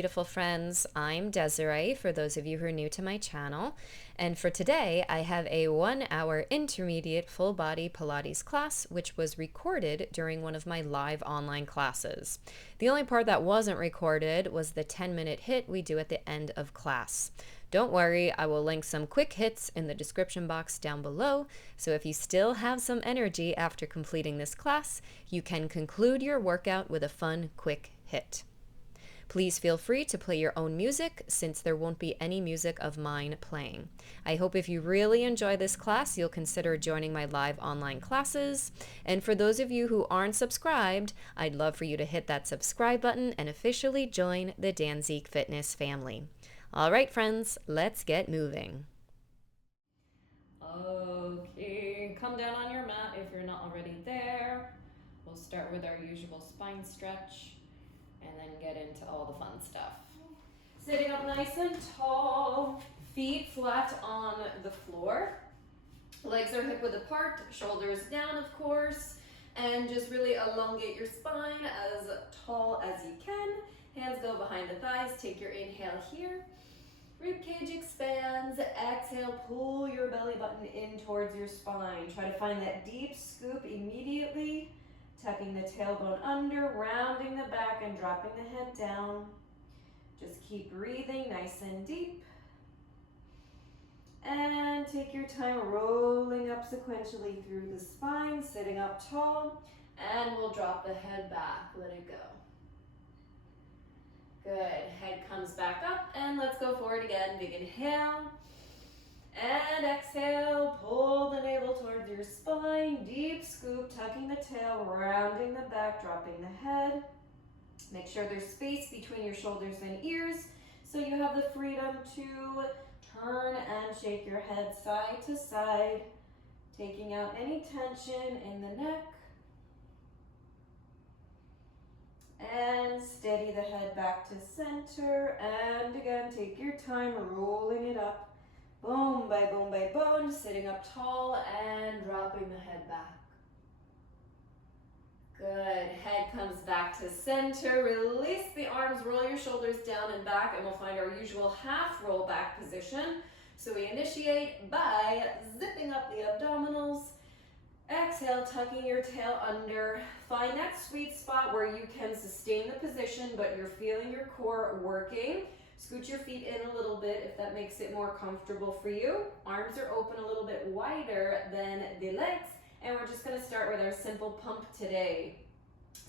beautiful friends. I'm Desiree, for those of you who are new to my channel. And for today, I have a 1-hour intermediate full body Pilates class, which was recorded during one of my live online classes. The only part that wasn't recorded was the 10-minute HIIT we do at the end of class. Don't worry, I will link some quick hits in the description box down below, so if you still have some energy after completing this class, you can conclude your workout with a fun, quick HIIT. Please feel free to play your own music, since there won't be any music of mine playing. I hope if you really enjoy this class, you'll consider joining my live online classes. And for those of you who aren't subscribed, I'd love for you to hit that subscribe button and officially join the Dansique Fitness family. All right, friends, let's get moving. Okay, come down on your mat if you're not already there. We'll start with our usual spine stretch and then get into all the fun stuff. Sitting up nice and tall, feet flat on the floor. Legs are hip width apart, shoulders down, of course, and just really elongate your spine as tall as you can. Hands go behind the thighs. Take your inhale here. Rib cage expands. Exhale, pull your belly button in towards your spine. Try to find that deep scoop immediately. Tucking the tailbone under, rounding the back and dropping the head down. Just keep breathing nice and deep. And take your time rolling up sequentially through the spine, sitting up tall, and we'll drop the head back. Let it go. Good, head comes back up, and let's go forward again. Big inhale, and exhale, pull the navel towards your spine, deep scoop, tucking the tail, rounding the back, dropping the head. Make sure there's space between your shoulders and ears, so you have the freedom to turn and shake your head side to side, taking out any tension in the neck. And steady the head back to center, and again, take your time rolling it up, bone by bone by bone, sitting up tall and dropping the head back. Good, head comes back to center, release the arms, roll your shoulders down and back, and we'll find our usual half roll back position. So we initiate by zipping up the abdominals. Exhale, tucking your tail under. Find that sweet spot where you can sustain the position, but you're feeling your core working. Scoot your feet in a little bit if that makes it more comfortable for you. Arms are open a little bit wider than the legs, and we're just gonna start with our simple pump today.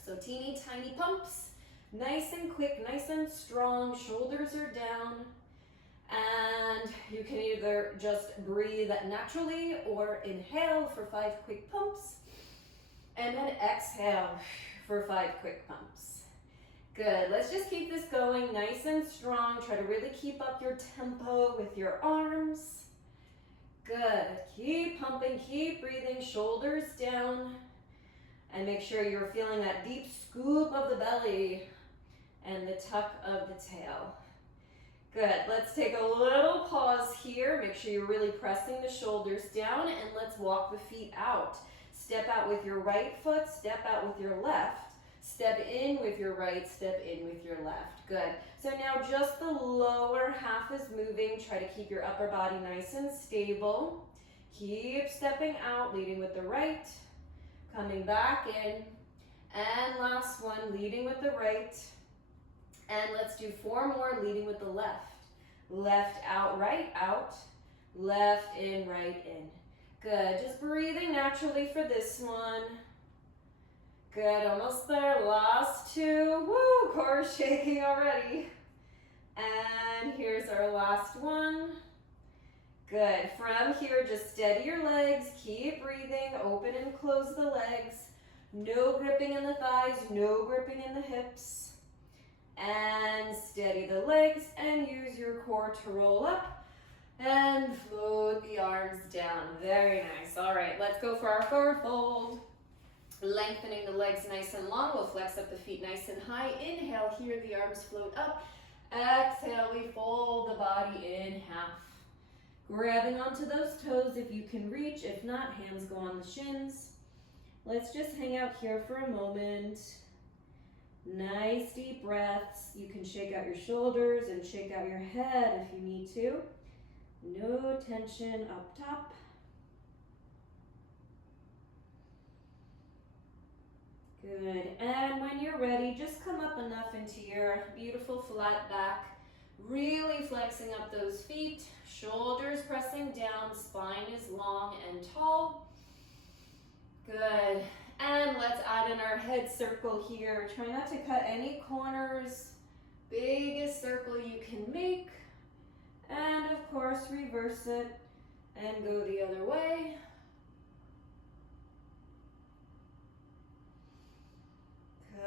So teeny tiny pumps, nice and quick, nice and strong, shoulders are down. And you can either just breathe naturally or inhale for 5 quick pumps, and then exhale for 5 quick pumps. Good, let's just keep this going nice and strong. Try to really keep up your tempo with your arms. Good, keep pumping, keep breathing, shoulders down, and make sure you're feeling that deep scoop of the belly and the tuck of the tail. Good, let's take a little pause here. Make sure you're really pressing the shoulders down, and let's walk the feet out. Step out with your right foot, step out with your left, step in with your right, step in with your left. Good, so now just the lower half is moving. Try to keep your upper body nice and stable. Keep stepping out, leading with the right, coming back in, and last one, leading with the right. And let's do 4 more, leading with the left. Left out, right out. Left in, right in. Good, just breathing naturally for this one. Good, almost there, last 2. Woo, core shaking already. And here's our last one. Good, from here, just steady your legs. Keep breathing, open and close the legs. No gripping in the thighs, no gripping in the hips. And steady the legs and use your core to roll up and float the arms down. Very nice. All right, let's go for our forward fold. Lengthening the legs nice and long. We'll flex up the feet nice and high. Inhale, here the arms float up. Exhale, we fold the body in half. Grabbing onto those toes if you can reach. If not, hands go on the shins. Let's just hang out here for a moment. Nice deep breaths. You can shake out your shoulders and shake out your head if you need to. No tension up top. Good. And when you're ready, just come up enough into your beautiful flat back. Really flexing up those feet. Shoulders pressing down. Spine is long and tall. Good. And let's add in our head circle here. Try not to cut any corners. Biggest circle you can make. And of course, reverse it and go the other way.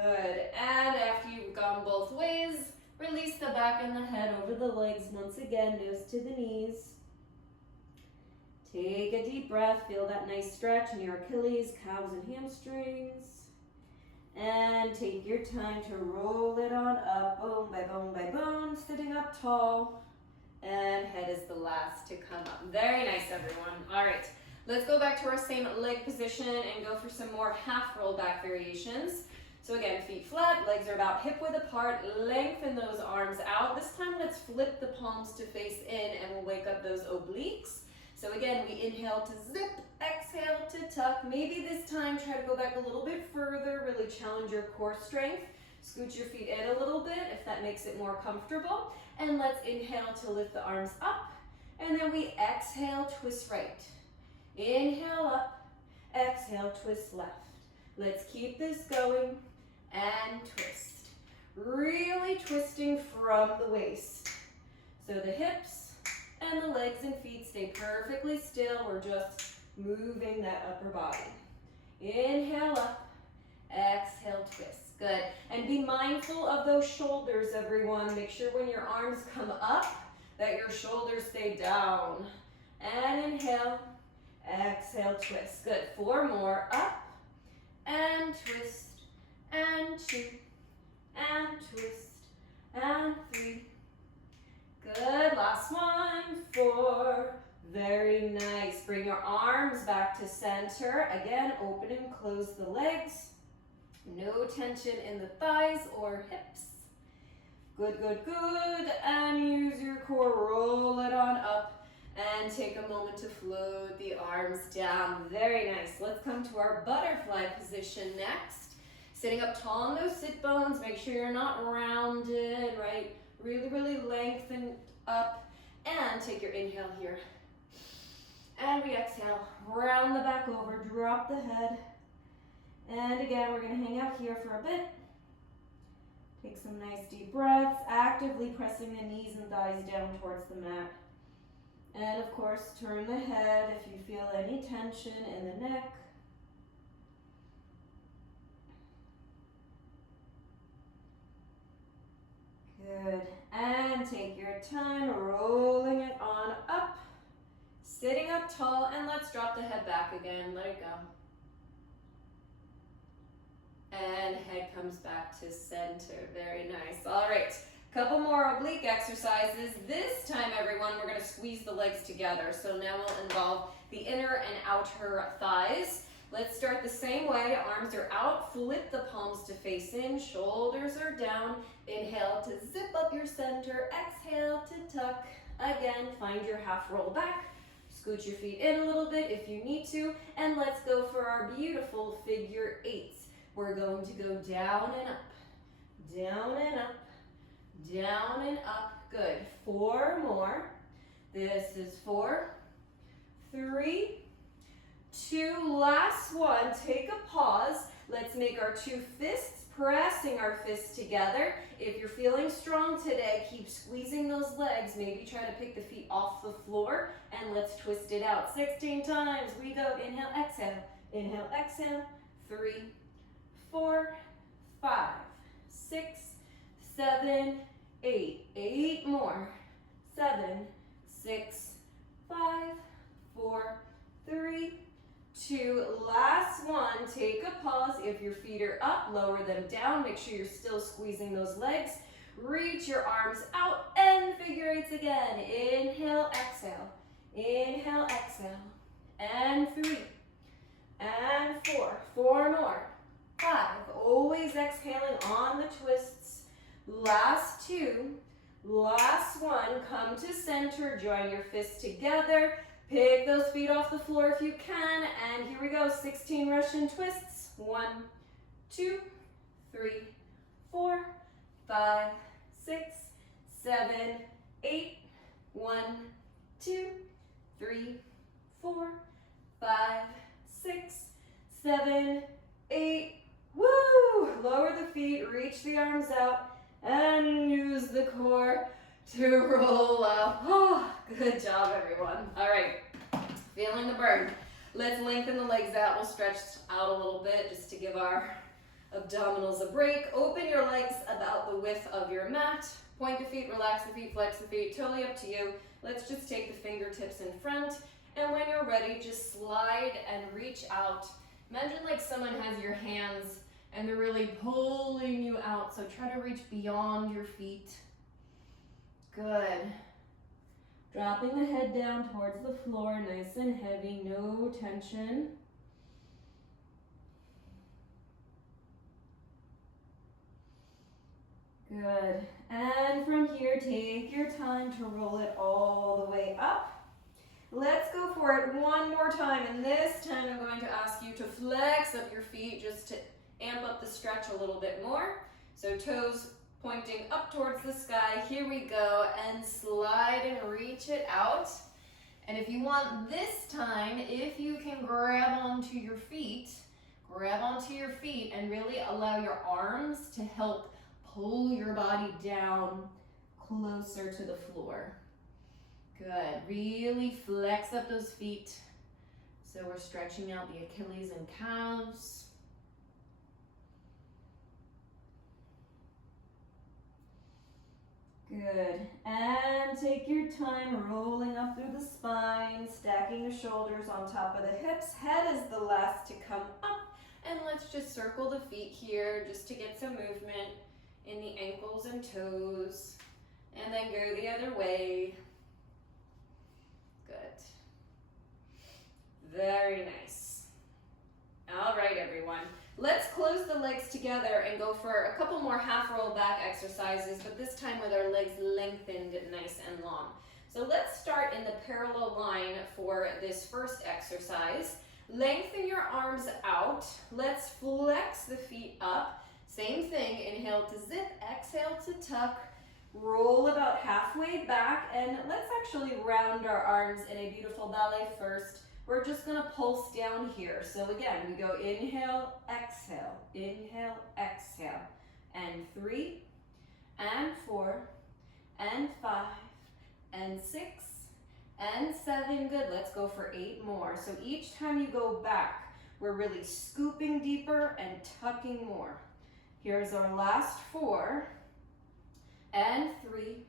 Good. And after you've gone both ways, release the back and the head over the legs. Once again, nose to the knees. Take a deep breath. Feel that nice stretch in your Achilles, calves, and hamstrings. And take your time to roll it on up, bone by bone by bone, sitting up tall. And head is the last to come up. Very nice, everyone. All right, let's go back to our same leg position and go for some more half roll back variations. So again, feet flat, legs are about hip width apart. Lengthen those arms out. This time, let's flip the palms to face in and we'll wake up those obliques. So again, we inhale to zip, exhale to tuck. Maybe this time try to go back a little bit further, really challenge your core strength. Scoot your feet in a little bit if that makes it more comfortable. And let's inhale to lift the arms up. And then we exhale, twist right. Inhale up, exhale, twist left. Let's keep this going and twist. Really twisting from the waist. So the hips and the legs and feet stay perfectly still. We're just moving that upper body. Inhale up, exhale, twist. Good. And be mindful of those shoulders, everyone. Make sure when your arms come up that your shoulders stay down. And inhale, exhale, twist. Good. 4 more. Up and twist and 2 and twist and 3. Good, last one, 4, very nice. Bring your arms back to center. Again, open and close the legs. No tension in the thighs or hips. Good, good, good. And use your core, roll it on up and take a moment to float the arms down. Very nice. Let's come to our butterfly position next. Sitting up tall on those sit bones. Make sure you're not rounded, right? Really, really lengthen up and take your inhale here. And we exhale, round the back over, drop the head. And again, we're gonna hang out here for a bit. Take some nice deep breaths, actively pressing the knees and thighs down towards the mat. And of course, turn the head if you feel any tension in the neck. Good, and take your time, rolling it on up, sitting up tall, and let's drop the head back again, let it go. And head comes back to center, very nice. All right, couple more oblique exercises. This time, everyone, we're gonna squeeze the legs together. So now we'll involve the inner and outer thighs. Let's start the same way. Arms are out, flip the palms to face in, shoulders are down. Inhale to zip up your center, exhale to tuck. Again, find your half roll back. Scoot your feet in a little bit if you need to. And let's go for our beautiful figure 8s. We're going to go down and up, down and up, down and up. Good. 4 more. This is 4, 3, 2, last one. Take a pause. Let's make our 2 fists, pressing our fists together. If you're feeling strong today, keep squeezing those legs. Maybe try to pick the feet off the floor, and let's twist it out. 16 times. We go. Inhale, exhale. Inhale, exhale. 3, 4, 5, 6, 7, 8. 8 more. 7, 6, 5, 4, 3, 2, last one. Take a pause. If your feet are up, lower them down. Make sure you're still squeezing those legs. Reach your arms out and figure 8s again. Inhale, exhale. Inhale, exhale. And 3, and 4. 4 more. 5, 5. Always exhaling on the twists. Last 2. Last 1. Come to center. Join your fists together. Pick those feet off the floor if you can. And here we go. 16 Russian twists. 1, 2, 3, 4, 5, 6, 7, 8. 1, 2, 3, 4, 5, 6, 7, 8. Woo! Lower the feet, reach the arms out, and use the core to roll up. Oh, good job, everyone. All right, feeling the burn. Let's lengthen the legs out. We'll stretch out a little bit just to give our abdominals a break. Open your legs about the width of your mat. Point the feet, relax the feet, flex the feet, totally up to you. Let's just take the fingertips in front. And when you're ready, just slide and reach out. Imagine like someone has your hands and they're really pulling you out. So try to reach beyond your feet. Good. Dropping the head down towards the floor, nice and heavy, no tension. Good. And from here, take your time to roll it all the way up. Let's go for it one more time. And this time I'm going to ask you to flex up your feet just to amp up the stretch a little bit more. So toes pointing up towards the sky. Here we go. And slide and reach it out. And if you want this time, if you can grab onto your feet and really allow your arms to help pull your body down closer to the floor. Good. Really flex up those feet. So we're stretching out the Achilles and calves. Good. And take your time rolling up through the spine, stacking the shoulders on top of the hips. Head is the last to come up. And let's just circle the feet here just to get some movement in the ankles and toes, and then go the other way. Good. Very nice. All right, everyone. Let's close the legs together and go for a couple more half roll back exercises, but this time with our legs lengthened nice and long. So let's start in the parallel line for this first exercise. Lengthen your arms out. Let's flex the feet up. Same thing, inhale to zip, exhale to tuck, roll about halfway back, and let's actually round our arms in a beautiful ballet first. We're just gonna pulse down here. So again, we go inhale, exhale, and 3, and 4, and 5, and 6, and 7, good. Let's go for 8 more. So each time you go back, we're really scooping deeper and tucking more. Here's our last 4, and 3,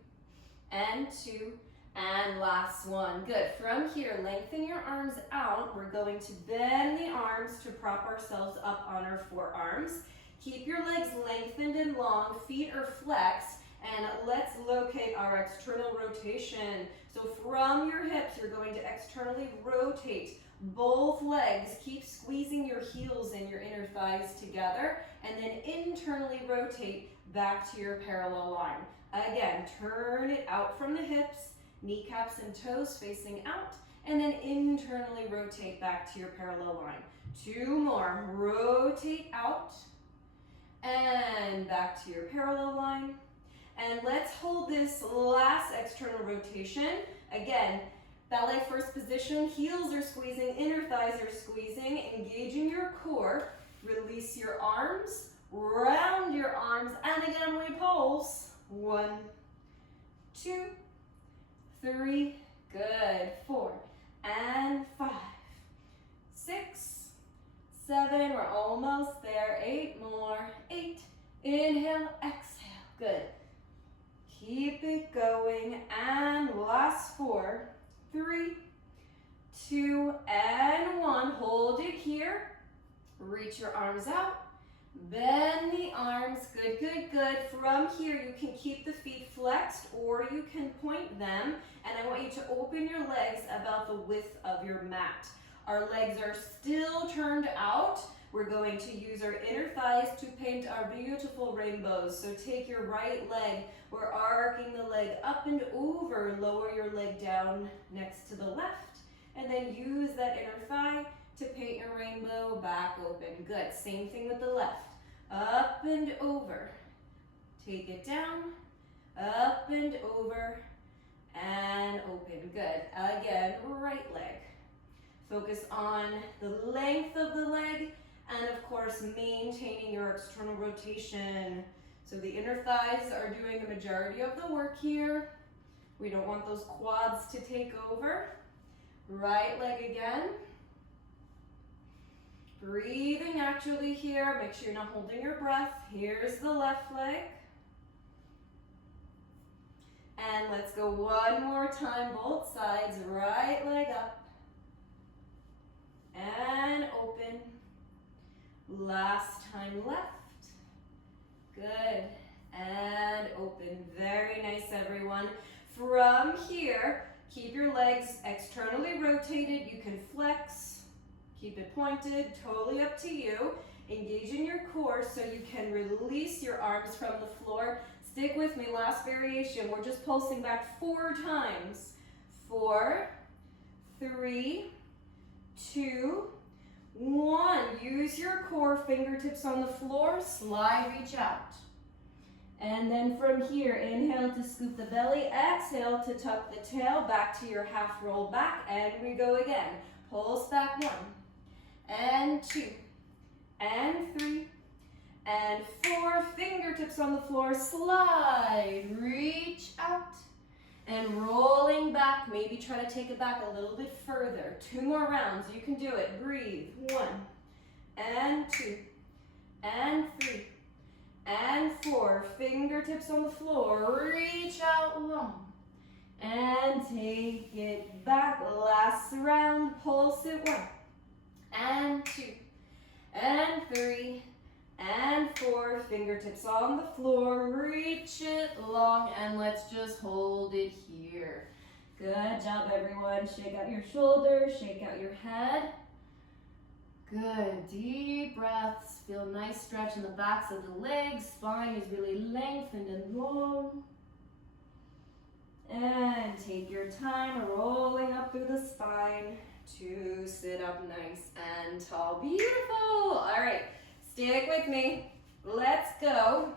and 2, and last 1. Good. From here, lengthen your arms out. We're going to bend the arms to prop ourselves up on our forearms. Keep your legs lengthened and long, feet are flexed, and let's locate our external rotation. So from your hips, you're going to externally rotate both legs. Keep squeezing your heels and your inner thighs together, and then internally rotate back to your parallel line. Again, turn it out from the hips, kneecaps and toes facing out, and then internally rotate back to your parallel line. 2 more. Rotate out and back to your parallel line. And let's hold this last external rotation. Again, ballet first position, heels are squeezing, inner thighs are squeezing, engaging your core. Release your arms, round your arms, and again we pulse. 1, 2, 3, good. 4, and 5, 6, 7, we're almost there. 8 more. 8, inhale, exhale, good. Keep it going, and last 4, 3, 2, and 1. Hold it here. Reach your arms out. Bend the arms. Good, good, good. From here, you can keep the feet flexed or you can point them. And I want you to open your legs about the width of your mat. Our legs are still turned out. we're going to use our inner thighs to paint our beautiful rainbows. So take your right leg, we're arcing the leg up and over, lower your leg down next to the left, and then use that inner thigh to paint your rainbow back open. Good, same thing with the left. Up and over, take it down, up and over, and open. Good, again, right leg. Focus on the length of the leg, and of course, maintaining your external rotation. So the inner thighs are doing the majority of the work here. We don't want those quads to take over. Right leg again. Breathing naturally here. Make sure you're not holding your breath. Here's the left leg. And let's go one more time, both sides. Right leg up. And open. Last time left. Good. And open. Very nice, everyone. From here, keep your legs externally rotated. You can flex, keep it pointed, totally up to you. Engage in your core so you can release your arms from the floor. Stick with me, last variation. We're just pulsing back 4 times. 4, 3, 2, 1. Use your core, fingertips on the floor, slide, reach out. And then from here, inhale to scoop the belly, exhale to tuck the tail back to your half roll back, and we go again. Pulse back 1, and 2, and 3, and 4. Fingertips on the floor, slide, reach out, and rolling back. Maybe try to take it back a little bit further. 2 more rounds, you can do it. Breathe. 1, and 2, and 3, and 4. Fingertips on the floor, reach out long, and take it back. Last round, pulse it. 1, and 2, and 3, and 4. Fingertips on the floor, reach it long, and let's just hold it here. Good job, everyone. Shake out your shoulders, shake out your head. Good, deep breaths. Feel nice stretch in the backs of the legs. Spine is really lengthened and long. And take your time rolling up through the spine to sit up nice and tall. Beautiful. All right, stick with me. Let's go.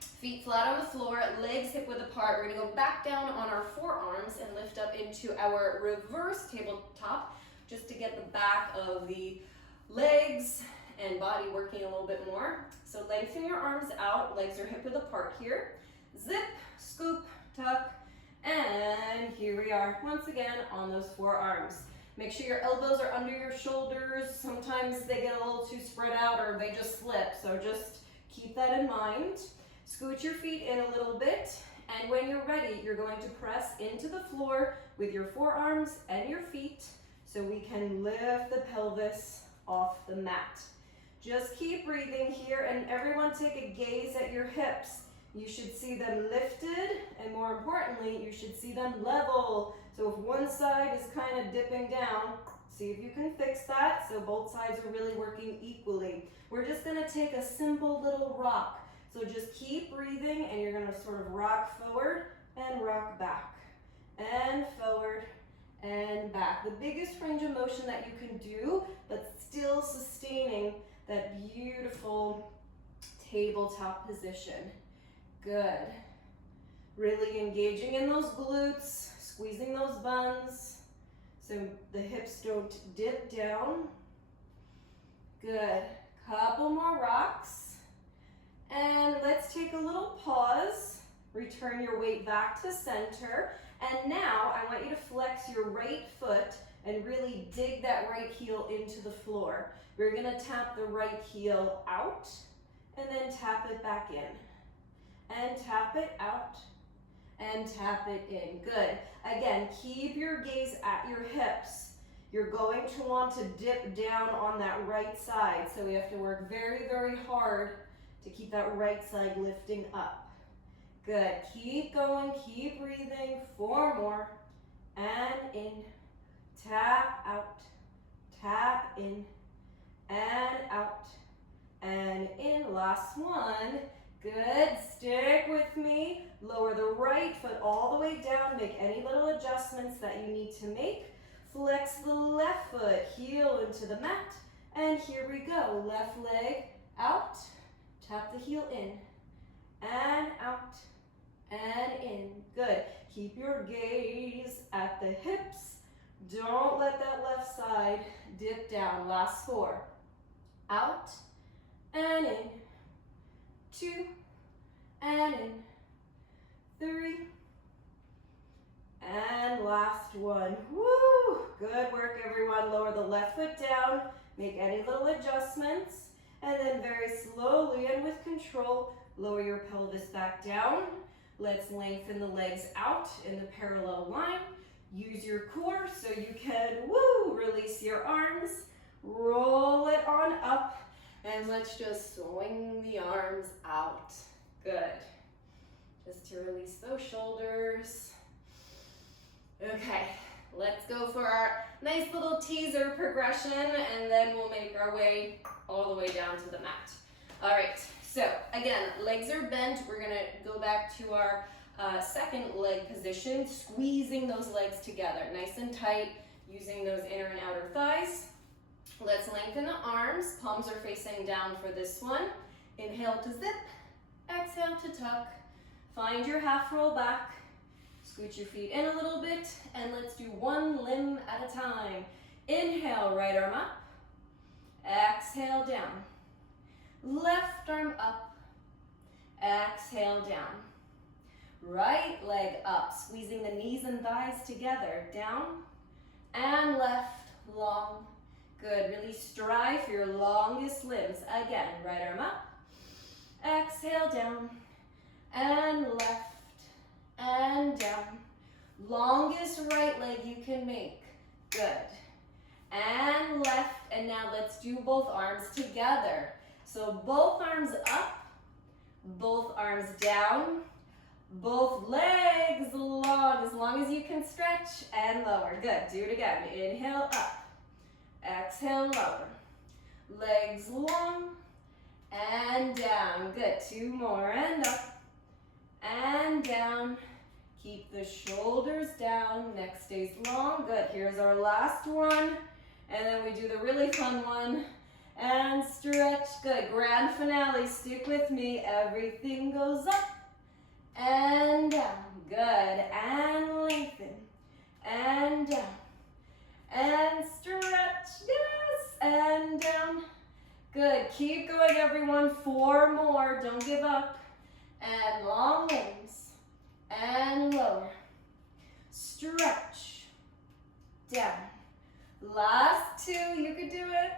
Feet flat on the floor, legs hip width apart. We're gonna go back down on our forearms and lift up into our reverse tabletop just to get the back of the legs and body working a little bit more. So lengthen your arms out, legs are hip width apart here. Zip, scoop, tuck, and here we are once again on those forearms. Make sure your elbows are under your shoulders. Sometimes they get a little too spread out or they just slip, so just keep that in mind. Scoot your feet in a little bit, and when you're ready, you're going to press into the floor with your forearms and your feet so we can lift the pelvis off the mat. Just keep breathing here, and everyone take a gaze at your hips. You should see them lifted, and more importantly, you should see them level. So if one side is kind of dipping down, see if you can fix that so both sides are really working equally. We're just gonna take a simple little rock. So just keep breathing, and you're gonna sort of rock forward and rock back, and forward and back. The biggest range of motion that you can do, but still sustaining that beautiful tabletop position. Good. Really engaging in those glutes, squeezing those buns so the hips don't dip down. Good. Couple more rocks. And let's take a little pause. Return your weight back to center. And now I want you to flex your right foot and really dig that right heel into the floor. We're gonna tap the right heel out and then tap it back in. And tap it out and tap it in. Good. Again, keep your gaze at your hips. You're going to want to dip down on that right side. So we have to work very, very hard to keep that right side lifting up. Good. Keep going, keep breathing. 4 more. And in. Tap out. Tap in. And out. last one. Good, stick with me. Lower the right foot all the way down. Make any little adjustments that you need to make. Flex the left foot, heel into the mat. And here we go. Left leg out. Tap the heel in. And out. And in. Good. Keep your gaze at the hips. Don't let that left side dip down. Last 4. Out. And in. 2. And in. 3. And last one. Woo! Good work, everyone. Lower the left foot down. Make any little adjustments. And then very slowly and with control, lower your pelvis back down. Let's lengthen the legs out in the parallel line. Use your core so you can, release your arms. Roll it on up. And let's just swing the arms out. Good. Just to release those shoulders. Okay, let's go for our nice little teaser progression, and then we'll make our way all the way down to the mat. All right, so again, legs are bent. We're gonna go back to our second leg position, squeezing those legs together, nice and tight, using those inner and outer thighs. Let's lengthen the arms. Palms are facing down for this one. Inhale to zip, exhale to tuck. Find your half roll back. Scoot your feet in a little bit, and let's do one limb at a time. Inhale, right arm up. Exhale, down. Left arm up. Exhale, down. Right leg up, squeezing the knees and thighs together. Down and left, long. Good, really strive for your longest limbs. Again, right arm up. Exhale, down. And left. And down. Longest right leg you can make. Good. And left. And now let's do both arms together. So both arms up, both arms down, both legs long as you can stretch, and lower. Good. Do it again. Inhale up. Exhale, lower. Legs long and down. Good. 2 more. And up. And down. Keep the shoulders down. Neck stays long. Good. Here's our last one. And then we do the really fun one. And stretch. Good. Grand finale. Stick with me. Everything goes up and down. Good. And lengthen. And down. And stretch. Yes. And down. Good. Keep going, everyone. 4 more. Don't give up. And long limbs, and lower, stretch, down. Last 2, you could do it.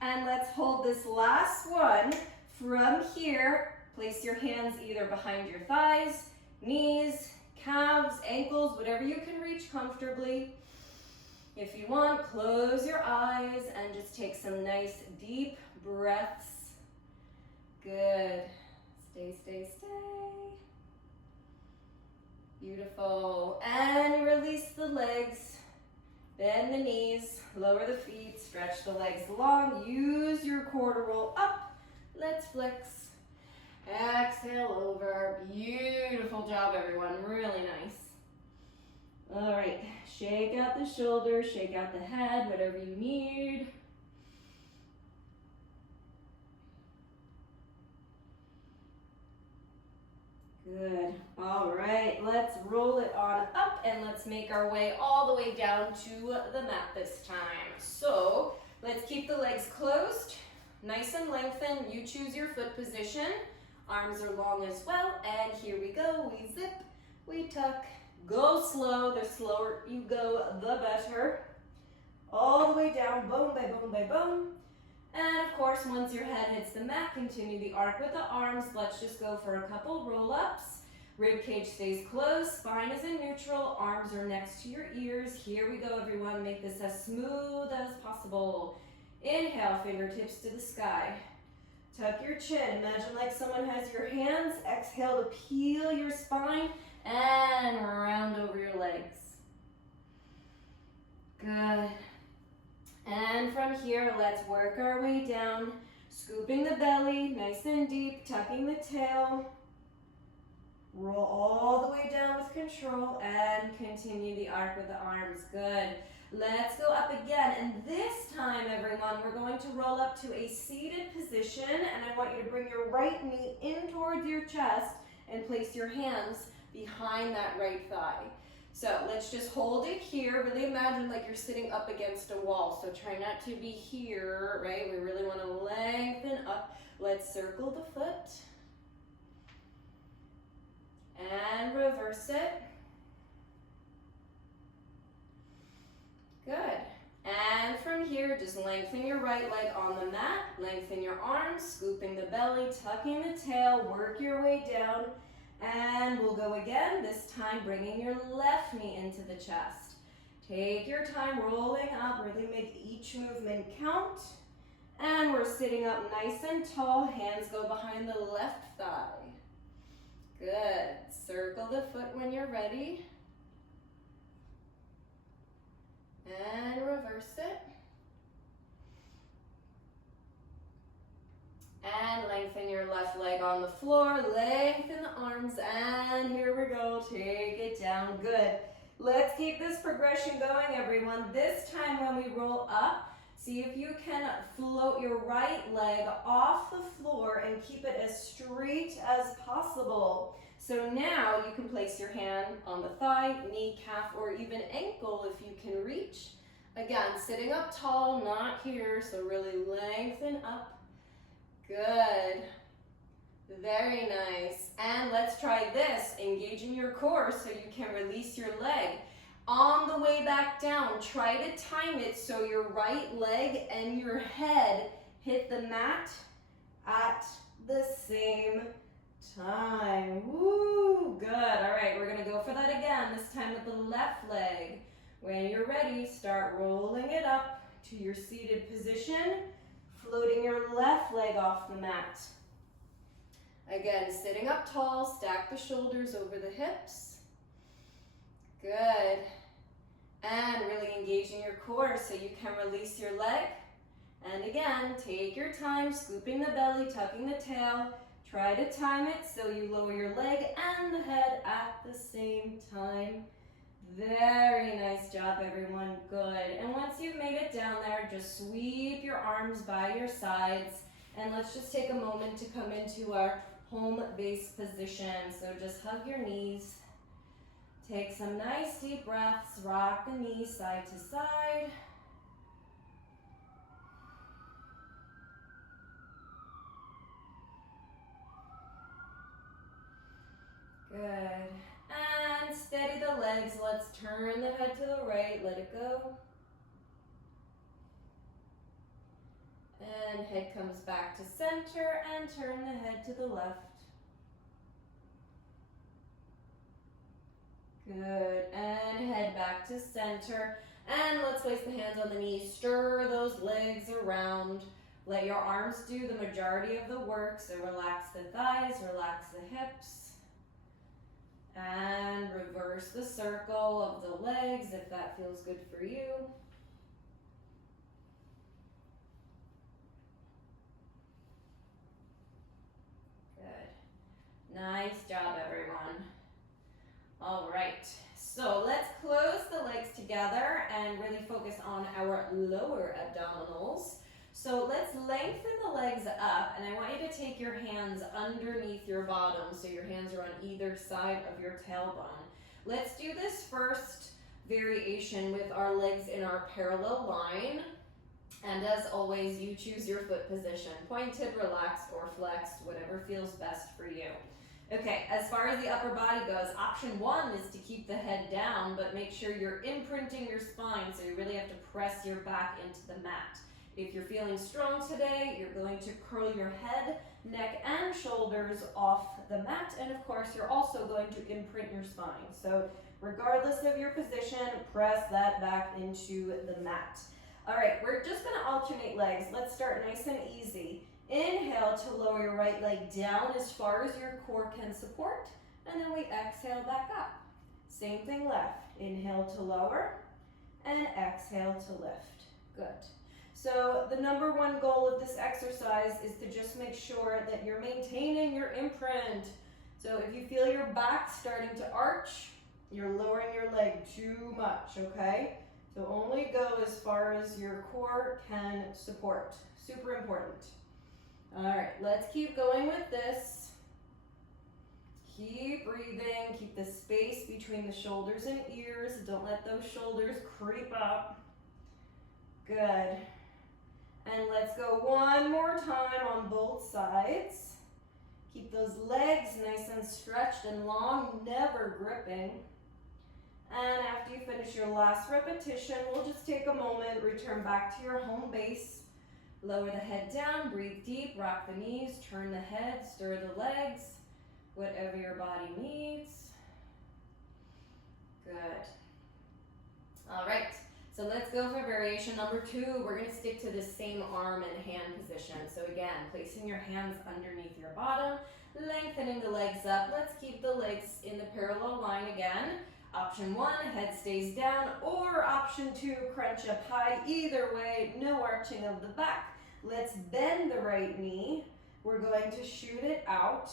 And let's hold this last one from here. Place your hands either behind your thighs, knees, calves, ankles, whatever you can reach comfortably. If you want, close your eyes and just take some nice deep breaths. Good. Stay, stay, stay. Beautiful. And release the legs. Bend the knees. Lower the feet. Stretch the legs long. Use your core to roll up. Let's flex. Exhale over. Beautiful job, everyone. Really nice. All right. Shake out the shoulders. Shake out the head. Whatever you need. Good. All right, let's roll it on up and let's make our way all the way down to the mat this time. So let's keep the legs closed, nice and lengthened. You choose your foot position. Arms are long as well. And here we go. We zip, we tuck. Go slow. The slower you go, the better. All the way down, bone by bone by bone. And of course, once your head hits the mat, continue the arc with the arms. Let's just go for a couple roll-ups. Rib cage stays closed, spine is in neutral, arms are next to your ears. Here we go, everyone. Make this as smooth as possible. Inhale, fingertips to the sky. Tuck your chin. Imagine like someone has your hands. Exhale to peel your spine and round over your legs. Good. And from here, let's work our way down. Scooping the belly, nice and deep, tucking the tail. Roll all the way down with control and continue the arc with the arms. Good. Let's go up again, and this time, everyone, we're going to roll up to a seated position, and I want you to bring your right knee in towards your chest and place your hands behind that right thigh. So let's just hold it here. Really imagine like you're sitting up against a wall. So try not to be here, right? We really want to lengthen up. Let's circle the foot. And reverse it. Good. And from here, just lengthen your right leg on the mat. Lengthen your arms, scooping the belly, tucking the tail. Work your way down. And we'll go again, this time bringing your left knee into the chest. Take your time rolling up, really make each movement count. And we're sitting up nice and tall, hands go behind the left thigh. Good, circle the foot when you're ready. And reverse it. And lengthen your left leg on the floor, lengthen the arms, and here we go, take it down, good. Let's keep this progression going, everyone. This time when we roll up, see if you can float your right leg off the floor and keep it as straight as possible. So now you can place your hand on the thigh, knee, calf, or even ankle if you can reach. Again, sitting up tall, not here, so really lengthen up. Good. Very nice. And let's try this. Engaging your core so you can release your leg. On the way back down, try to time it so your right leg and your head hit the mat at the same time. Woo, good. All right, we're gonna go for that again, this time with the left leg. When you're ready, start rolling it up to your seated position, floating your left leg off the mat. Again, sitting up tall, stack the shoulders over the hips. Good. And really engaging your core so you can release your leg. And again, take your time, scooping the belly, tucking the tail. Try to time it so you lower your leg and the head at the same time. Very nice job, everyone. Good. And once you've made it down there, just sweep your arms by your sides. And let's just take a moment to come into our home base position. So just hug your knees. Take some nice deep breaths. Rock the knees side to side. Good. And steady the legs. Let's turn the head to the right. Let it go. And head comes back to center and turn the head to the left. Good. And head back to center. And let's place the hands on the knees. Stir those legs around. Let your arms do the majority of the work. So relax the thighs, relax the hips. And reverse the circle of the legs if that feels good for you. Good. Nice job, everyone. All right, so let's close the legs together and really focus on our lower abdominals. So let's lengthen the legs up, and I want you to take your hands underneath your bottom, so your hands are on either side of your tailbone. Let's do this first variation with our legs in our parallel line. And as always, you choose your foot position, pointed, relaxed, or flexed, whatever feels best for you. Okay, as far as the upper body goes, option one is to keep the head down, but make sure you're imprinting your spine, so you really have to press your back into the mat. If you're feeling strong today, you're going to curl your head, neck, and shoulders off the mat. And of course, you're also going to imprint your spine. So regardless of your position, press that back into the mat. All right, we're just gonna alternate legs. Let's start nice and easy. Inhale to lower your right leg down as far as your core can support. And then we exhale back up. Same thing left. Inhale to lower and exhale to lift. Good. So the number one goal of this exercise is to just make sure that you're maintaining your imprint. So if you feel your back starting to arch, you're lowering your leg too much, okay? So only go as far as your core can support. Super important. All right, let's keep going with this. Keep breathing, keep the space between the shoulders and ears. Don't let those shoulders creep up. Good. And let's go one more time on both sides. Keep those legs nice and stretched and long, never gripping. And after you finish your last repetition, we'll just take a moment, return back to your home base. Lower the head down, breathe deep, rock the knees, turn the head, stir the legs, whatever your body needs. Good. All right, so let's go for variation number 2. We're gonna stick to the same arm and hand position. So again, placing your hands underneath your bottom, lengthening the legs up. Let's keep the legs in the parallel line again. Option 1, head stays down, or option 2, crunch up high. Either way, no arching of the back. Let's bend the right knee. We're going to shoot it out.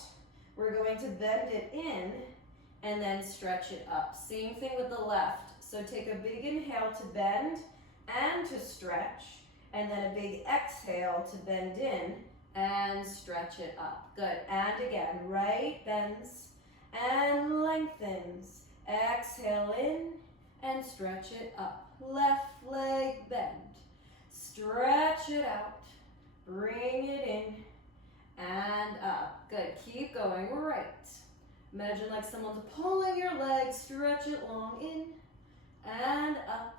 We're going to bend it in and then stretch it up. Same thing with the left. So take a big inhale to bend and to stretch, and then a big exhale to bend in and stretch it up. Good. And again, right bends and lengthens. Exhale in and stretch it up. Left leg bend. Stretch it out. Bring it in and up. Good. Keep going. Right. Imagine like someone's pulling your leg. Stretch it long in and up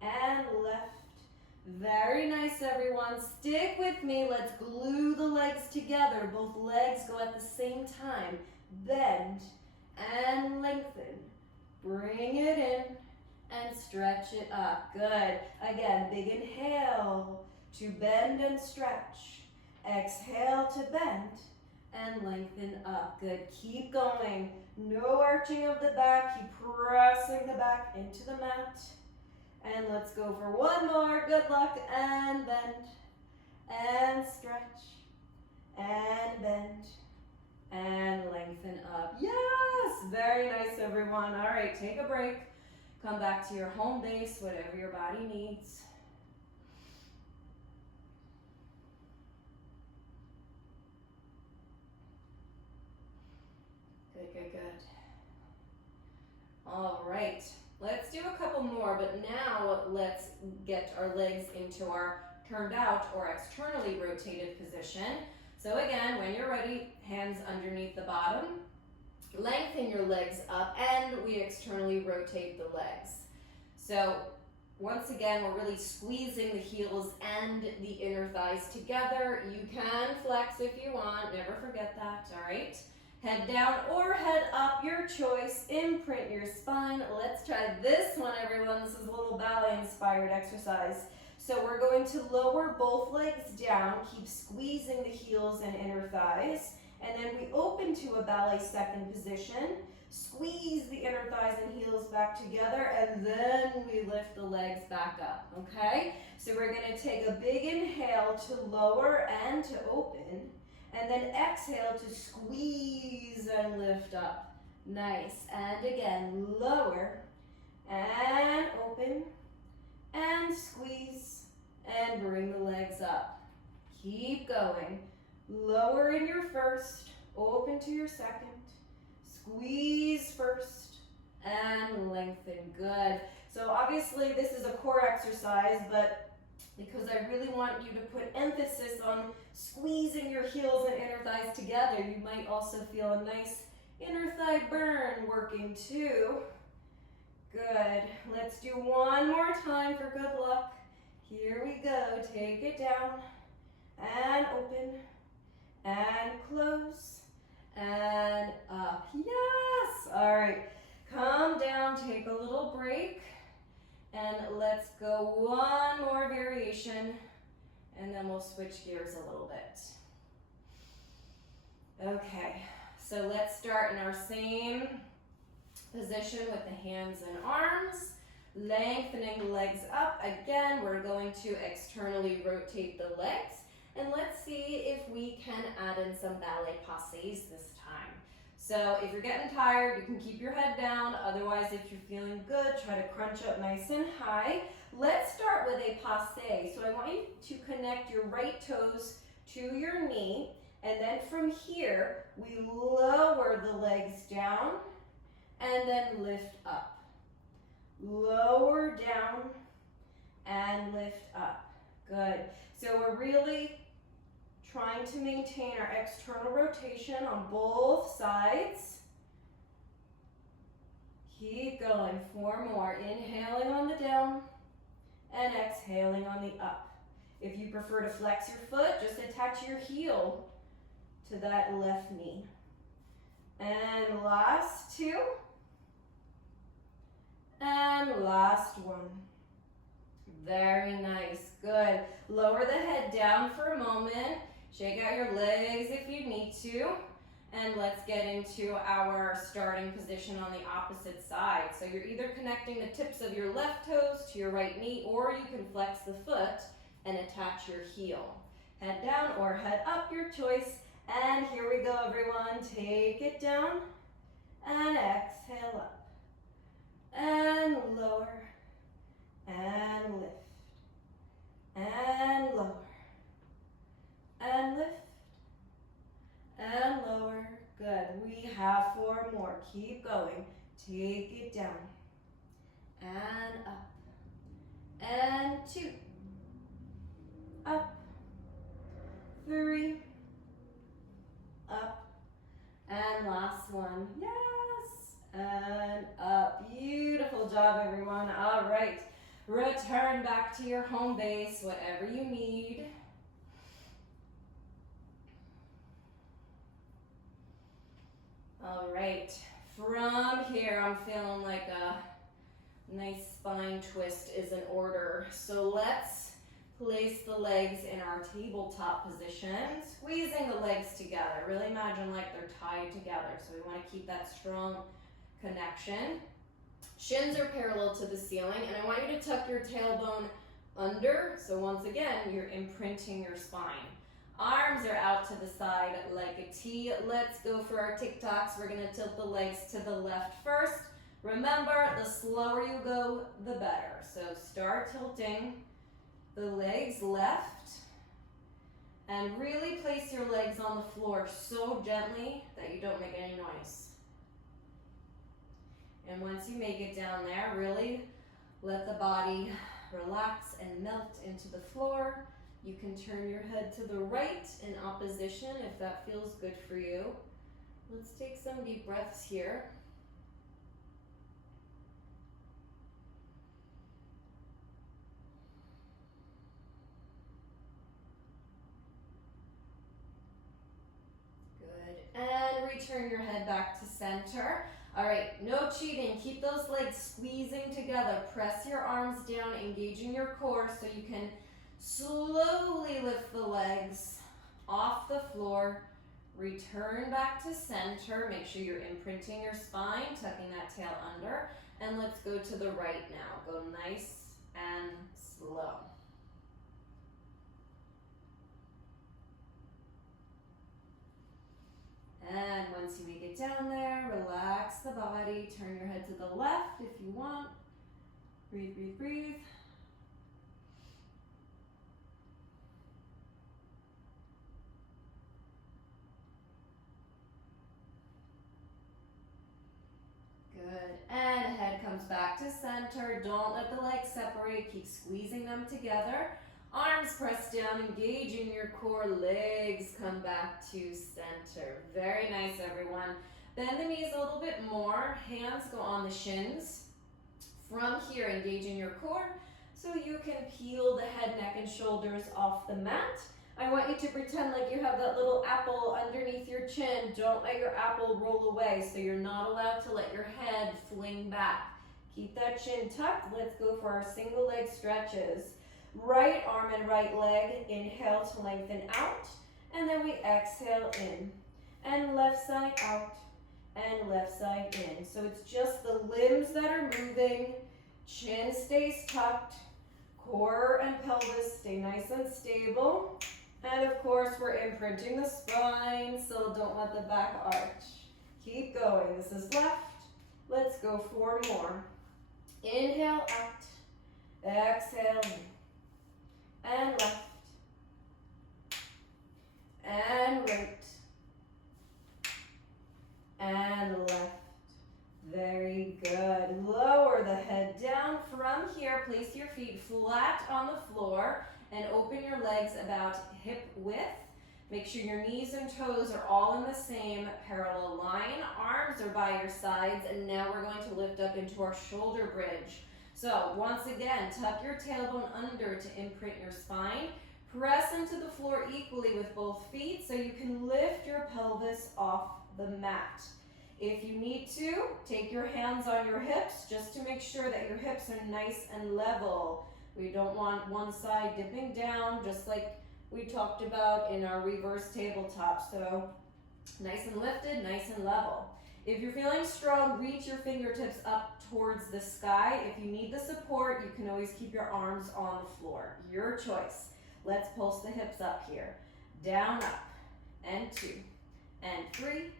and left. Very nice, everyone. Stick with me. Let's glue the legs together. Both legs go at the same time. Bend and lengthen. Bring it in and stretch it up. Good. Again, big inhale to bend and stretch. Exhale to bend and lengthen up. Good. Keep going. No arching of the back. Keep pressing the back into the mat. And let's go for one more. Good luck. And bend and stretch and bend and lengthen up. Yes, very nice, everyone. All right, take a break. Come back to your home base, whatever your body needs. Good, good, good. All right, let's do a couple more, but now let's get our legs into our turned out or externally rotated position. So again, when you're ready, hands underneath the bottom, lengthen your legs up, and we externally rotate the legs. So once again, we're really squeezing the heels and the inner thighs together. You can flex if you want, never forget that, all right? Head down or head up, your choice. Imprint your spine. Let's try this one, everyone. This is a little ballet-inspired exercise. So we're going to lower both legs down, keep squeezing the heels and inner thighs, and then we open to a ballet second position, squeeze the inner thighs and heels back together, and then we lift the legs back up, okay? So we're gonna take a big inhale to lower and to open, and then exhale to squeeze and lift up. Nice, and again, lower and open, and squeeze, and bring the legs up. Keep going. Lower in your first, open to your second, squeeze first, and lengthen. Good. So obviously this is a core exercise, but because I really want you to put emphasis on squeezing your heels and inner thighs together, you might also feel a nice inner thigh burn working too. Good. Let's do one more time for good luck. Here we go. Take it down and open and close and up. Yes. All right. Come down. Take a little break. And let's go one more variation. And then we'll switch gears a little bit. Okay. So let's start in our same position with the hands and arms. Lengthening the legs up. Again, we're going to externally rotate the legs. And let's see if we can add in some ballet passes this time. So if you're getting tired, you can keep your head down. Otherwise, if you're feeling good, try to crunch up nice and high. Let's start with a passe. So I want you to connect your right toes to your knee. And then from here, we lower the legs down and then lift up. Lower down and lift up. Good. So we're really trying to maintain our external rotation on both sides. Keep going. 4 more. Inhaling on the down and exhaling on the up. If you prefer to flex your foot, just attach your heel to that left knee. And last 2. And last 1. Very nice. Good. Lower the head down for a moment. Shake out your legs if you need to. And let's get into our starting position on the opposite side. So you're either connecting the tips of your left toes to your right knee, or you can flex the foot and attach your heel. Head down or head up, your choice. And here we go, everyone. Take it down and exhale up. And lower and lift. And lower. And lift, and lower. Good. We have 4 more. Keep going. Take it down, and up, and 2, up, 3, up, and last 1. Yes, and up. Beautiful job, everyone. All right. Return back to your home base, whatever you need. All right, from here, I'm feeling like a nice spine twist is in order. So let's place the legs in our tabletop position, squeezing the legs together. Really imagine like they're tied together. So we want to keep that strong connection. Shins are parallel to the ceiling, and I want you to tuck your tailbone under. So once again, you're imprinting your spine. Arms are out to the side like a T. Let's go for our TikToks. We're going to tilt the legs to the left first. Remember, the slower you go, the better. So start tilting the legs left. And really place your legs on the floor so gently that you don't make any noise. And once you make it down there, really let the body relax and melt into the floor. You can turn your head to the right in opposition if that feels good for you. Let's take some deep breaths here. Good. And return your head back to center. All right, no cheating. Keep those legs squeezing together. Press your arms down, engaging your core so you can slowly lift the legs off the floor. Return back to center. Make sure you're imprinting your spine, tucking that tail under. And let's go to the right now. Go nice and slow. And once you make it down there, relax the body. Turn your head to the left if you want. Breathe, breathe, breathe. Good. And head comes back to center. Don't let the legs separate. Keep squeezing them together. Arms press down, engaging your core. Legs come back to center. Very nice, everyone. Bend the knees a little bit more. Hands go on the shins. From here, engaging your core so you can peel the head, neck, and shoulders off the mat. I want you to pretend like you have that little apple underneath your chin. Don't let your apple roll away, so you're not allowed to let your head fling back. Keep that chin tucked. Let's go for our single leg stretches. Right arm and right leg, inhale to lengthen out, and then we exhale in. And left side out, and left side in. So it's just the limbs that are moving. Chin stays tucked. Core and pelvis stay nice and stable. And of course, we're imprinting the spine, so don't let the back arch. Keep going. This is left. Let's go 4 more. Inhale out. Exhale in. And left. And right. And left. Very good. Lower the head down. From here, place your feet flat on the floor and open your legs about hip width. Make sure your knees and toes are all in the same parallel line. Arms are by your sides, and now we're going to lift up into our shoulder bridge. So once again, tuck your tailbone under to imprint your spine. Press into the floor equally with both feet so you can lift your pelvis off the mat. If you need to, take your hands on your hips just to make sure that your hips are nice and level. We don't want one side dipping down, just like we talked about in our reverse tabletop. So nice and lifted, nice and level. If you're feeling strong, reach your fingertips up towards the sky. If you need the support, you can always keep your arms on the floor. Your choice. Let's pulse the hips up here. Down, up, and 2, and 3,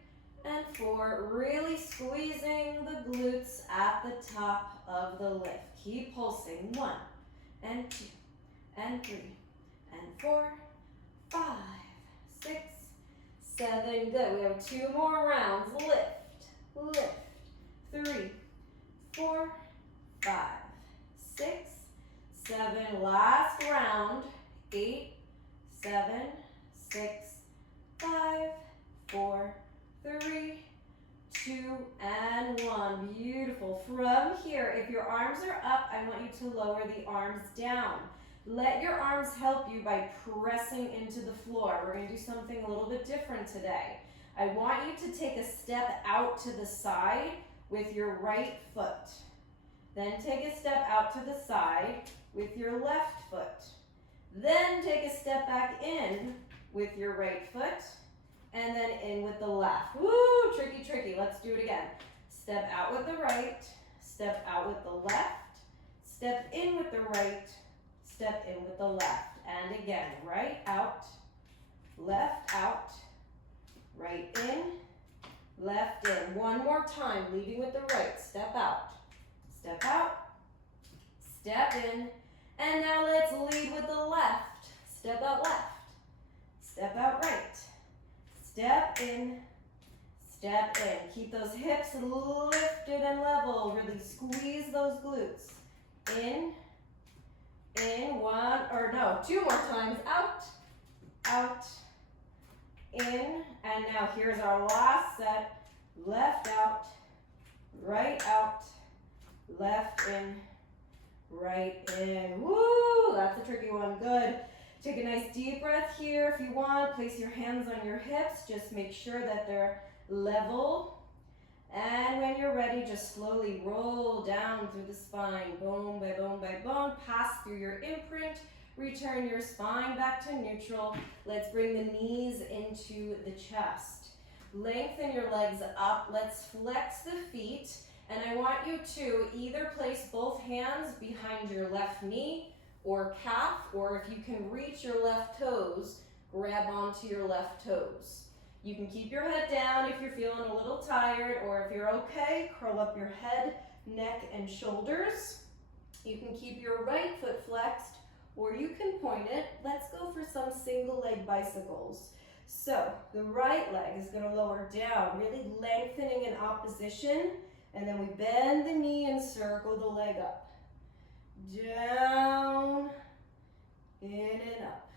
and 4. Really squeezing the glutes at the top of the lift. Keep pulsing. 1, and 2, and 3, and 4, 5, 6, 7. Good. We have 2 more rounds. Lift, lift. 3, 4, 5, 6, 7. Last round. 8, 7, 6, 5, 4, 3, 2, and 1. Beautiful. From here, if your arms are up, I want you to lower the arms down. Let your arms help you by pressing into the floor. We're going to do something a little bit different today. I want you to take a step out to the side with your right foot. Then take a step out to the side with your left foot. Then take a step back in with your right foot, and then in with the left. Woo, tricky, tricky. Let's do it again. Step out with the right, step out with the left, step in with the right, step in with the left. And again, right out, right in, left in. One more time, leading with the right. Step out, step in. And now let's lead with the left. Step out left, step out right, step in, step in. Keep those hips lifted and level. Really squeeze those glutes. In, 2 more times. Out, in. And now here's our last set. Left out, right out, left in, right in. Woo, that's a tricky one. Good. Take a nice deep breath here if you want. Place your hands on your hips. Just make sure that they're level. And when you're ready, just slowly roll down through the spine, bone by bone by bone. Pass through your imprint. Return your spine back to neutral. Let's bring the knees into the chest. Lengthen your legs up. Let's flex the feet. And I want you to either place both hands behind your left knee or calf, or if you can reach your left toes, grab onto your left toes. You can keep your head down if you're feeling a little tired, or if you're okay, curl up your head, neck, and shoulders. You can keep your right foot flexed, or you can point it. Let's go for some single leg bicycles. So the right leg is going to lower down, really lengthening in opposition. And then we bend the knee and circle the leg up. Down, in and up.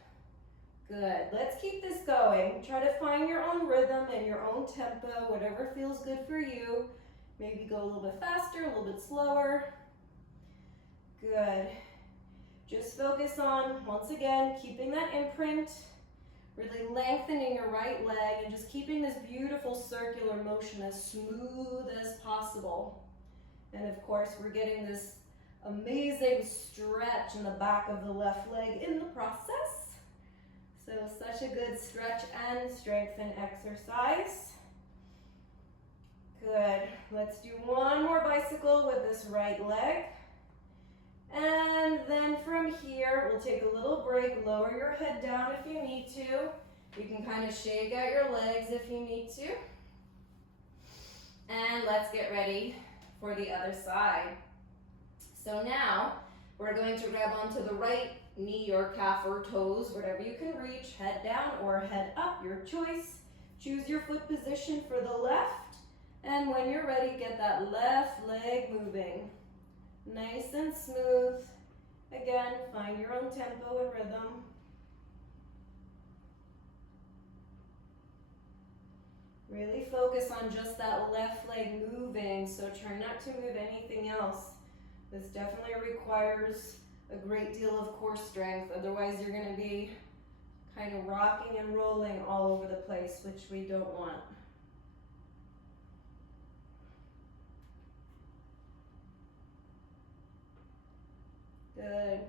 Good. Let's keep this going. Try to find your own rhythm and your own tempo, whatever feels good for you. Maybe go a little bit faster, a little bit slower. Good. Just focus on, once again, keeping that imprint. Really lengthening your right leg and just keeping this beautiful circular motion as smooth as possible. And of course, we're getting this amazing stretch in the back of the left leg in the process. So such a good stretch and strengthen exercise. Good. Let's do one more bicycle with this right leg. And then from here, we'll take a little break. Lower your head down if you need to. You can kind of shake out your legs if you need to. And let's get ready for the other side. So now, we're going to grab onto the right knee or calf or toes, whatever you can reach, head down or head up, your choice. Choose your foot position for the left. And when you're ready, get that left leg moving. Nice and smooth. Again, find your own tempo and rhythm. Really focus on just that left leg moving, so try not to move anything else. This definitely requires a great deal of core strength, otherwise you're going to be kind of rocking and rolling all over the place, which we don't want. Good.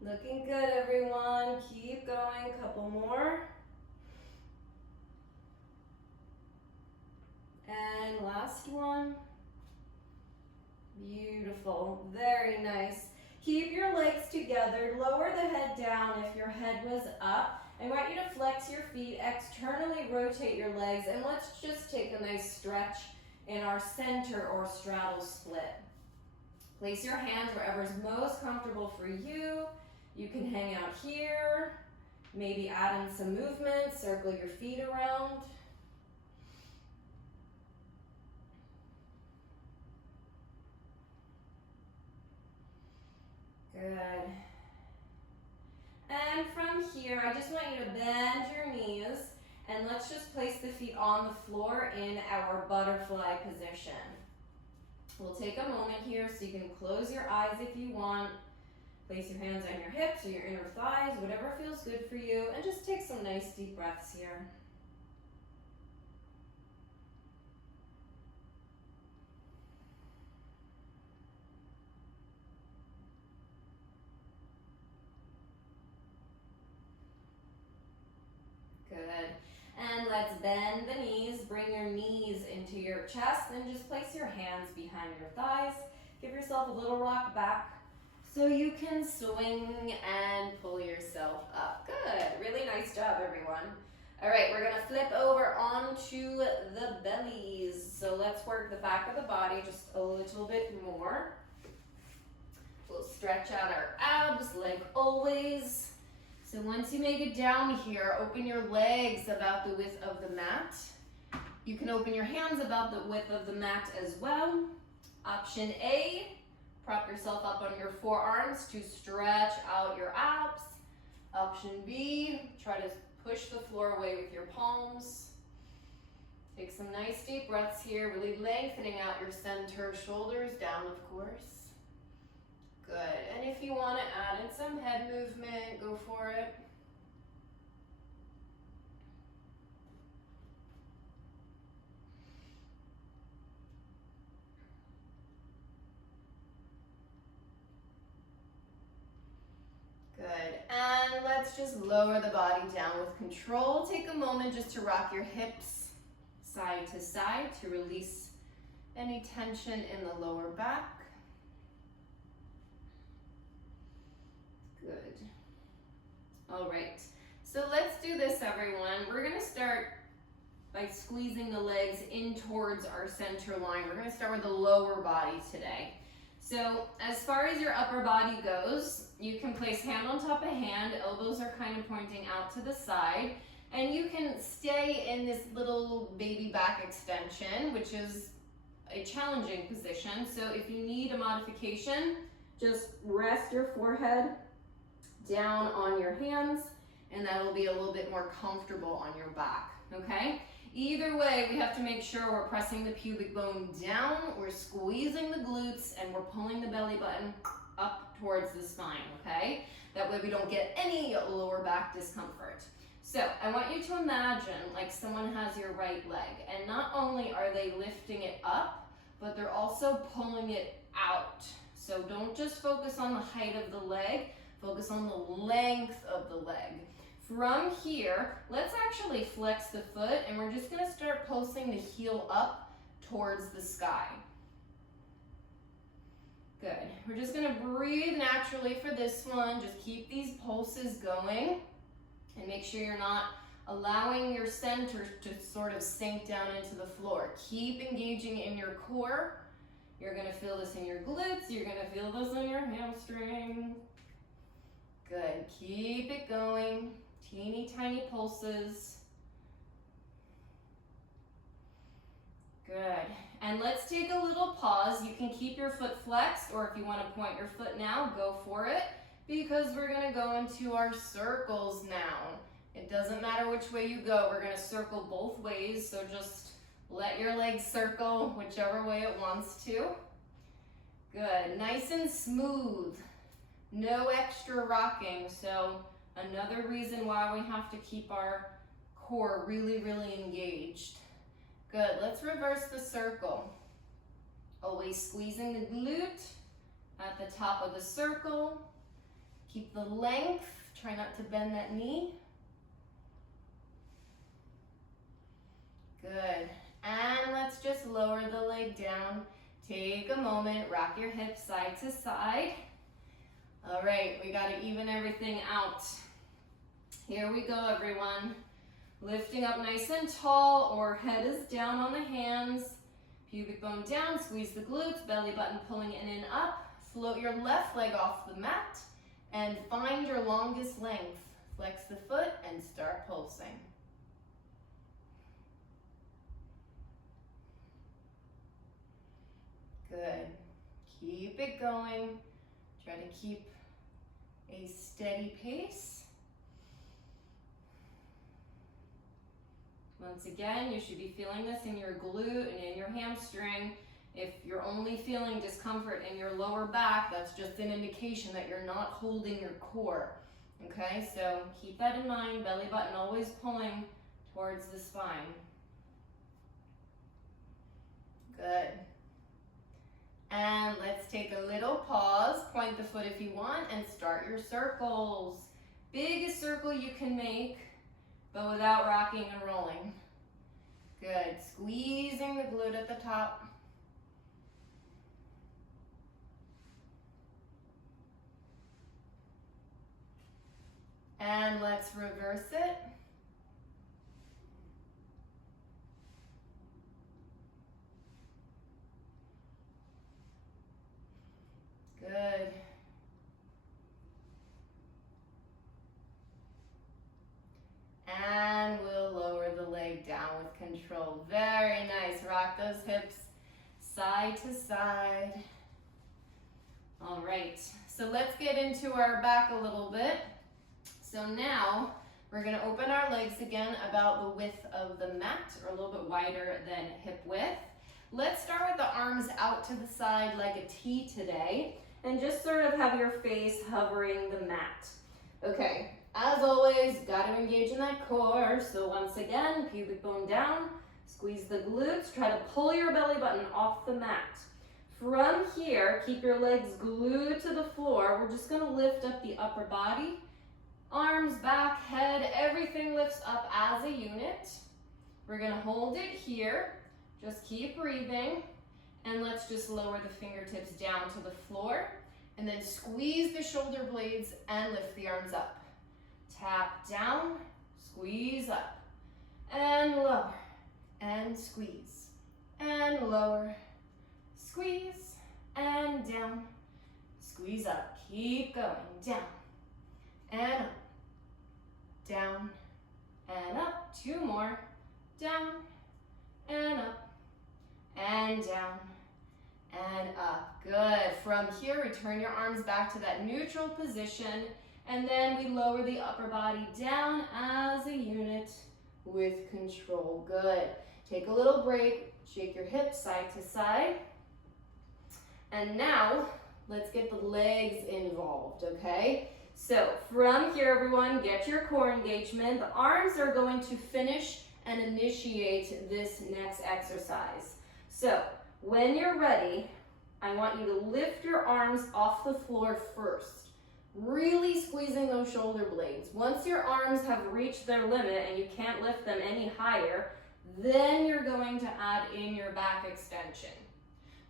Looking good, everyone. Keep going, couple more. And last one. Beautiful, very nice. Keep your legs together, lower the head down if your head was up. I want you to flex your feet, externally rotate your legs, and let's just take a nice stretch in our center or straddle split. Place your hands wherever is most comfortable for you. You can hang out here, maybe add in some movement, circle your feet around. Good. And from here, I just want you to bend your knees and let's just place the feet on the floor in our butterfly position. We'll take a moment here so you can close your eyes if you want. Place your hands on your hips or your inner thighs, whatever feels good for you, and just take some nice deep breaths here. Good. And let's bend the knees, bring your knees into your chest, and just place your hands behind your thighs. Give yourself a little rock back so you can swing and pull yourself up. Good, really nice job, everyone. All right, we're gonna flip over onto the bellies. So let's work the back of the body just a little bit more. We'll stretch out our abs like always. So once you make it down here, open your legs about the width of the mat. You can open your hands about the width of the mat as well. Option A, prop yourself up on your forearms to stretch out your abs. Option B, try to push the floor away with your palms. Take some nice deep breaths here, really lengthening out your center, shoulders down, of course. Good, and if you want to add in some head movement, go for it. Good, and let's just lower the body down with control. Take a moment just to rock your hips side to side to release any tension in the lower back. Good. All right, so let's do this, everyone. We're gonna start by squeezing the legs in towards our center line. We're gonna start with the lower body today. So as far as your upper body goes, you can place hand on top of hand, elbows are kind of pointing out to the side, and you can stay in this little baby back extension, which is a challenging position. So if you need a modification, just rest your forehead down on your hands, and that'll be a little bit more comfortable on your back, okay? Either way, we have to make sure we're pressing the pubic bone down, we're squeezing the glutes, and we're pulling the belly button up towards the spine, okay? That way we don't get any lower back discomfort. So I want you to imagine like someone has your right leg, and not only are they lifting it up, but they're also pulling it out. So don't just focus on the height of the leg, focus on the length of the leg. From here, let's actually flex the foot, and we're just gonna start pulsing the heel up towards the sky. Good. We're just gonna breathe naturally for this one. Just keep these pulses going and make sure you're not allowing your center to sort of sink down into the floor. Keep engaging in your core. You're gonna feel this in your glutes. You're gonna feel this in your hamstring. Good. Keep it going. Teeny tiny pulses. Good. And let's take a little pause. You can keep your foot flexed, or if you want to point your foot now, go for it, because we're going to go into our circles now. It doesn't matter which way you go. We're going to circle both ways, so just let your legs circle whichever way it wants to. Good. Nice and smooth. No extra rocking. So another reason why we have to keep our core really, really engaged. Good. Let's reverse the circle. Always squeezing the glute at the top of the circle. Keep the length. Try not to bend that knee. Good. And let's just lower the leg down. Take a moment. Rock your hips side to side. All right. We got to even everything out. Here we go, everyone. Lifting up nice and tall, or head is down on the hands. Pubic bone down, squeeze the glutes, belly button pulling in and up. Float your left leg off the mat and find your longest length. Flex the foot and start pulsing. Good. Keep it going. Try to keep a steady pace. Once again, you should be feeling this in your glute and in your hamstring. If you're only feeling discomfort in your lower back, that's just an indication that you're not holding your core. Okay, so keep that in mind. Belly button always pulling towards the spine. Good. And let's take a little pause. Point the foot if you want and start your circles. Biggest circle you can make, but without rocking and rolling. Good. Squeezing the glute at the top. And let's reverse it. Good. And we'll lower the leg down with control. Very nice. Rock those hips side to side. All right. So let's get into our back a little bit. So now we're going to open our legs again about the width of the mat, or a little bit wider than hip width. Let's start with the arms out to the side like a T today, and just sort of have your face hovering the mat. Okay. As always, got to engage in that core. So once again, pubic bone down, squeeze the glutes, try to pull your belly button off the mat. From here, keep your legs glued to the floor. We're just going to lift up the upper body, arms, back, head, everything lifts up as a unit. We're going to hold it here. Just keep breathing, and let's just lower the fingertips down to the floor, and then squeeze the shoulder blades and lift the arms up. Tap down, squeeze up, and lower, and squeeze, and lower, squeeze, and down, squeeze up. Keep going, down, and up, down, and up. Two more, down, and up, and down, and up. Good. From here, return your arms back to that neutral position. And then we lower the upper body down as a unit with control. Good. Take a little break. Shake your hips side to side. And now, let's get the legs involved, okay? So, from here, everyone, get your core engagement. The arms are going to finish and initiate this next exercise. So, when you're ready, I want you to lift your arms off the floor first. Really squeezing those shoulder blades. Once your arms have reached their limit and you can't lift them any higher, then you're going to add in your back extension.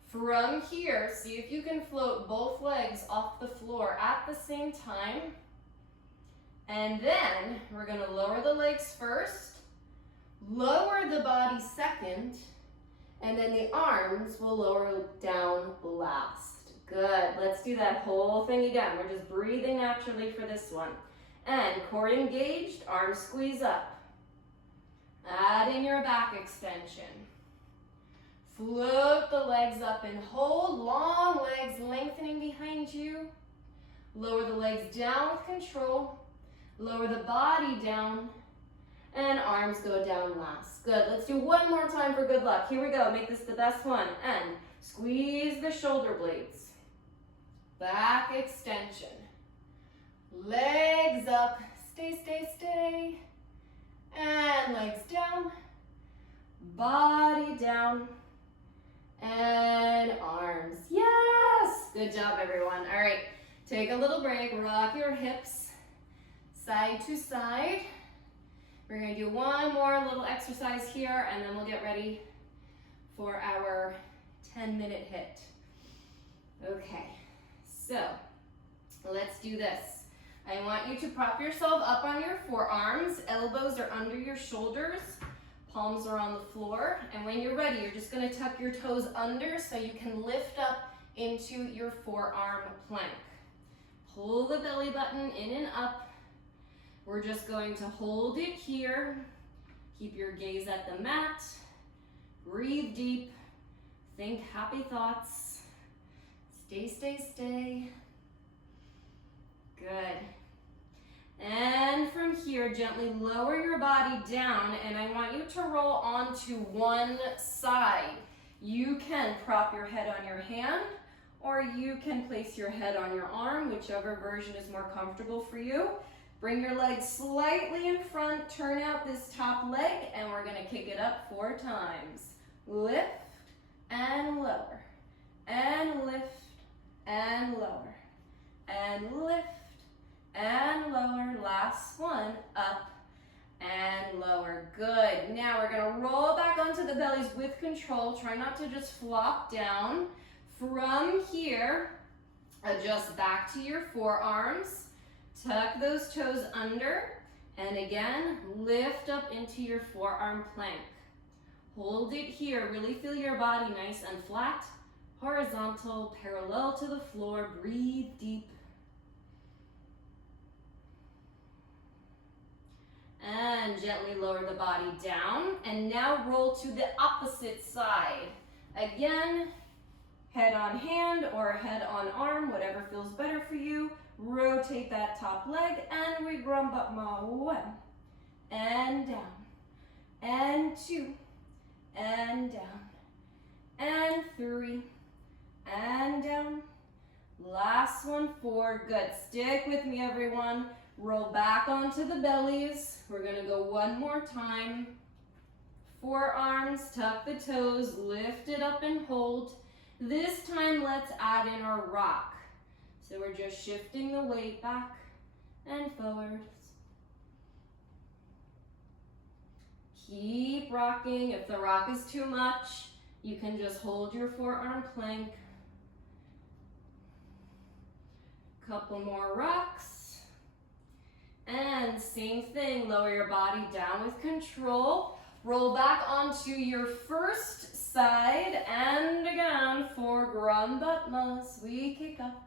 From here, see if you can float both legs off the floor at the same time. And then we're gonna lower the legs first, lower the body second, and then the arms will lower down last. Good, let's do that whole thing again. We're just breathing naturally for this one. And core engaged, arms squeeze up. Add in your back extension. Float the legs up and hold, long legs lengthening behind you. Lower the legs down with control. Lower the body down, and arms go down last. Good, let's do one more time for good luck. Here we go, make this the best one. And squeeze the shoulder blades. Back extension. Legs up, stay, stay, stay. And legs down, body down, and arms. Yes! Good job, everyone. All right, take a little break, rock your hips side to side. We're gonna do one more little exercise here, and then we'll get ready for our 10-minute HIIT. Okay, so let's do this. I want you to prop yourself up on your forearms, elbows are under your shoulders, palms are on the floor, and when you're ready, you're just gonna tuck your toes under so you can lift up into your forearm plank. Pull the belly button in and up. We're just going to hold it here. Keep your gaze at the mat. Breathe deep. Think happy thoughts. Stay, stay, stay. Good. And from here, gently lower your body down, and I want you to roll onto one side. You can prop your head on your hand, or you can place your head on your arm, whichever version is more comfortable for you. Bring your legs slightly in front, turn out this top leg, and we're gonna kick it up 4 times. Lift and lower, and lift and lower, and lift and lower. Last one, up and lower. Good. Now we're gonna roll back onto the bellies with control. Try not to just flop down. From here, adjust back to your forearms. Tuck those toes under, and again, lift up into your forearm plank. Hold it here. Really feel your body nice and flat, horizontal, parallel to the floor. Breathe deep. And gently lower the body down. And now roll to the opposite side. Again, head on hand or head on arm, whatever feels better for you. Rotate that top leg and we grumba ma 1 and down and 2 and down and 3 and down. Last one, 4. Good. Stick with me, everyone. Roll back onto the bellies. We're gonna go one more time. Forearms, tuck the toes, lift it up and hold. This time, let's add in our rock. So we're just shifting the weight back and forwards. Keep rocking. If the rock is too much, you can just hold your forearm plank. Couple more rocks. And same thing, lower your body down with control. Roll back onto your first side, and again, for Grandbatmas, we kick up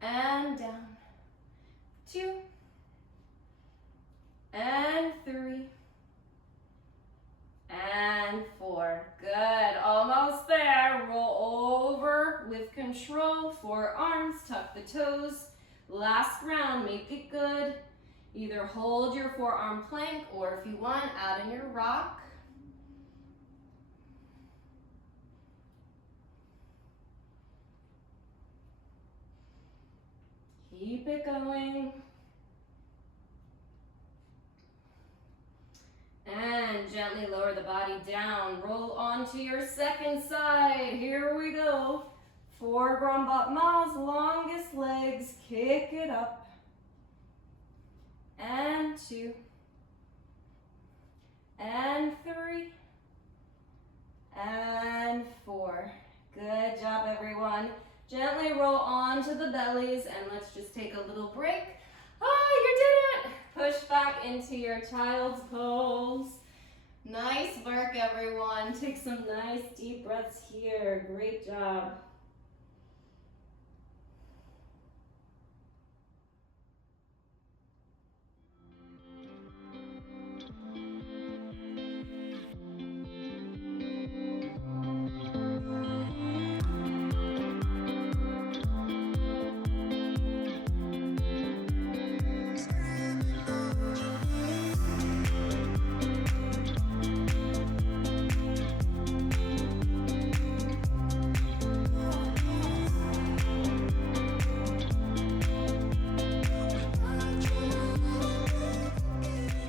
and down, 2 and 3 and 4. Good, almost there. Roll over with control, forearms, tuck the toes. Last round, make it good. Either hold your forearm plank, or if you want, add in your rock. Keep it going. And gently lower the body down. Roll onto your second side. Here we go. 4 Grandbatmas, longest legs. Kick it up. And 2. And 3. And 4. Good job, everyone. Gently roll onto the bellies and let's just take a little break. Oh, you did it! Push back into your child's pose. Nice work, everyone. Take some nice deep breaths here. Great job.